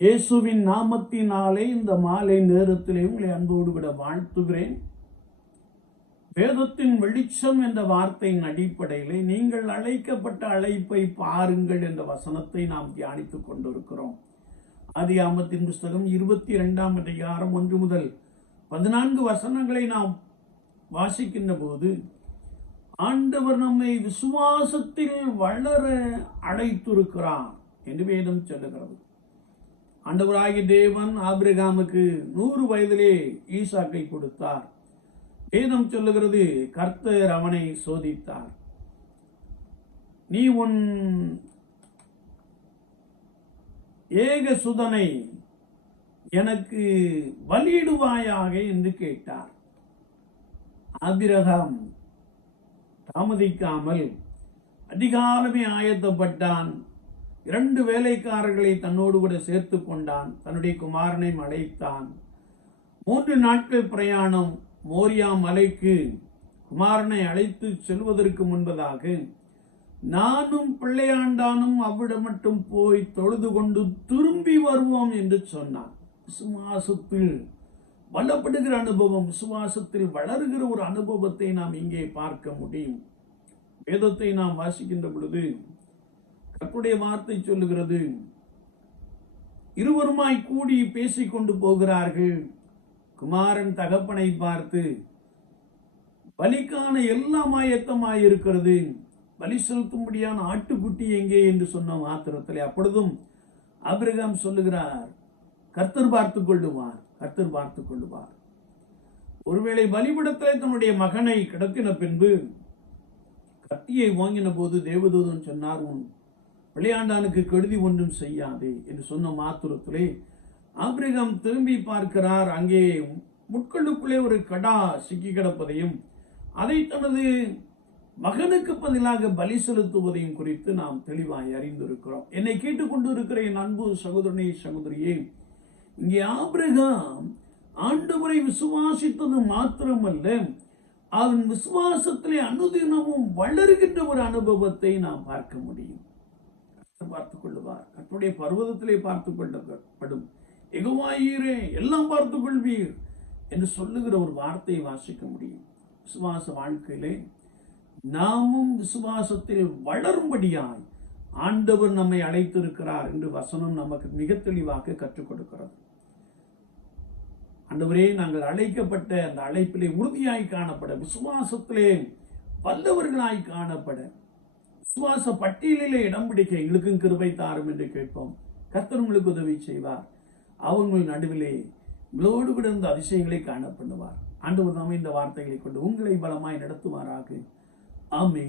இயேசுவின் நாமத்தினாலே இந்த மாலை நேரத்திலே உங்களை அன்போடு விட வாழ்த்துகிறேன். வேதத்தின் வெளிச்சம் என்ற வார்த்தையின் அடிப்படையிலே நீங்கள் அழைக்கப்பட்ட அழைப்பை பாருங்கள் என்ற வசனத்தை நாம் தியானித்துக் கொண்டிருக்கிறோம். ஆதியாமத்தின் புஸ்தகம் இருபத்தி இரண்டாம் அதிகாரம் ஒன்று முதல் பதினான்கு வசனங்களை நாம் வாசிக்கின்ற போது ஆண்டவர் நம்மை விசுவாசத்தில் வளர அழைத்திருக்கிறார் என்று வேதம் சொல்லுகிறது. அண்டவராகி தேவன் ஆபிரகாமுக்கு நூறு வயதிலே ஈசாக்கை கொடுத்தார். வேதம் சொல்லுகிறது கர்த்தர் அவனை சோதித்தார். நீ உன் ஏக சுதனை எனக்கு பலியிடுவாயாக என்று கேட்டார். ஆபிரகாம் தாமதிக்காமல் அதிகாலமே ஆயத்தப்பட்டான். இரண்டு வேலைக்காரர்களை தன்னோடு கூட சேர்த்து கொண்டான். தன்னுடைய குமாரனை அழைத்தான் மூன்று நாட்கள் பிரயாணம் மோரியா மலைக்கு குமாரனை அழைத்து செல்வதற்கு முன்பதாக நானும் பிள்ளையாண்டானும் அவ்விடம் மட்டும் போய் தொழுது கொண்டு திரும்பி வருவோம் என்று சொன்னான். விசுவாசத்தில் வல்லப்படுகிற அனுபவம் விசுவாசத்தில் வளர்கிற ஒரு அனுபவத்தை நாம் இங்கே பார்க்க முடியும். வேதத்தை நாம் வாசிக்கின்ற பொழுது கர்த்தருடைய வார்த்தை சொல்லுகிறது. இருவருமாய் கூடி பேசிக்கொண்டு போகிறார்கள். குமாரன் தகப்பனை பார்த்து பலிக்கான எல்லாம் ஆயத்தமாய் இருக்கிறது. பலி செலுத்தும்படியான ஆட்டுக்குட்டி எங்கே? என்று சொன்ன மாத்திரத்தில் அப்பொழுதும் அபிரகாம் சொல்லுகிறார் கர்த்தர் பார்த்து கொள்ளுவார் கர்த்தர் பார்த்து கொள்ளுவார். ஒருவேளை பலிபடத்திலே தன்னுடைய மகனை கிடத்தின பின்பு கத்தியை வாங்கின போது தேவதூதன் சொன்னார் உன் விளையாண்டானுக்கு கெடுதி ஒன்றும் செய்யாதே என்று சொன்ன மாத்திரத்திலே ஆபிரகாம் திரும்பி பார்க்கிறார். அங்கே முட்களுக்குள்ளே ஒரு கடா சிக்கி கிடப்பதையும் அதை தனது மகனுக்கு பதிலாக பலி செலுத்துவதையும் குறித்து நாம் தெளிவாய் அறிந்திருக்கிறோம். என்னை கேட்டுக்கொண்டு இருக்கிற என் அன்பு சகோதரனே சகோதரியே இங்கே ஆபிரகாம் ஆண்டவரை விசுவாசித்தது மாத்திரமல்ல அவன் விசுவாசத்திலே அனுதினமும் வளருகின்ற ஒரு அனுபவத்தை நாம் பார்க்க முடியும். பார்த்துக் கொள்ளுவார் கற்றுடைய பர்வதத்திலே பார்த்து கொள்ளப்படும் எகுவாயீரே எல்லாம் பார்த்து கொள்வீர் என்று சொல்லுகிற ஒரு வார்த்தையை வாசிக்க முடியும். விசுவாச வாழ்க்கையிலே நாமும் விசுவாசத்தில் வளரும்படியாய் ஆண்டவர் நம்மை அழைத்திருக்கிறார் என்று வசனம் நமக்கு மிக தெளிவாக கற்றுக் கொடுக்கிறது. ஆண்டவரே நாங்கள் அழைக்கப்பட்ட அந்த அழைப்பிலே உறுதியாய் காணப்பட விசுவாசத்திலே வல்லவர்களாய் காணப்பட விசுவாச பட்டியலிலே இடம் பிடிக்க எங்களுக்கும் கிருபை தாரும் என்று கேட்போம். கர்த்தர் உங்களுக்கு உதவி செய்வார். அவங்கள் நடுவிலே உங்களோடு கூட அதிசயங்களை காண பண்ணுவார். ஆண்டவர் நாம இந்த வார்த்தைகளை கொண்டு உங்களை பலமாய் நடத்துவாராக. ஆமே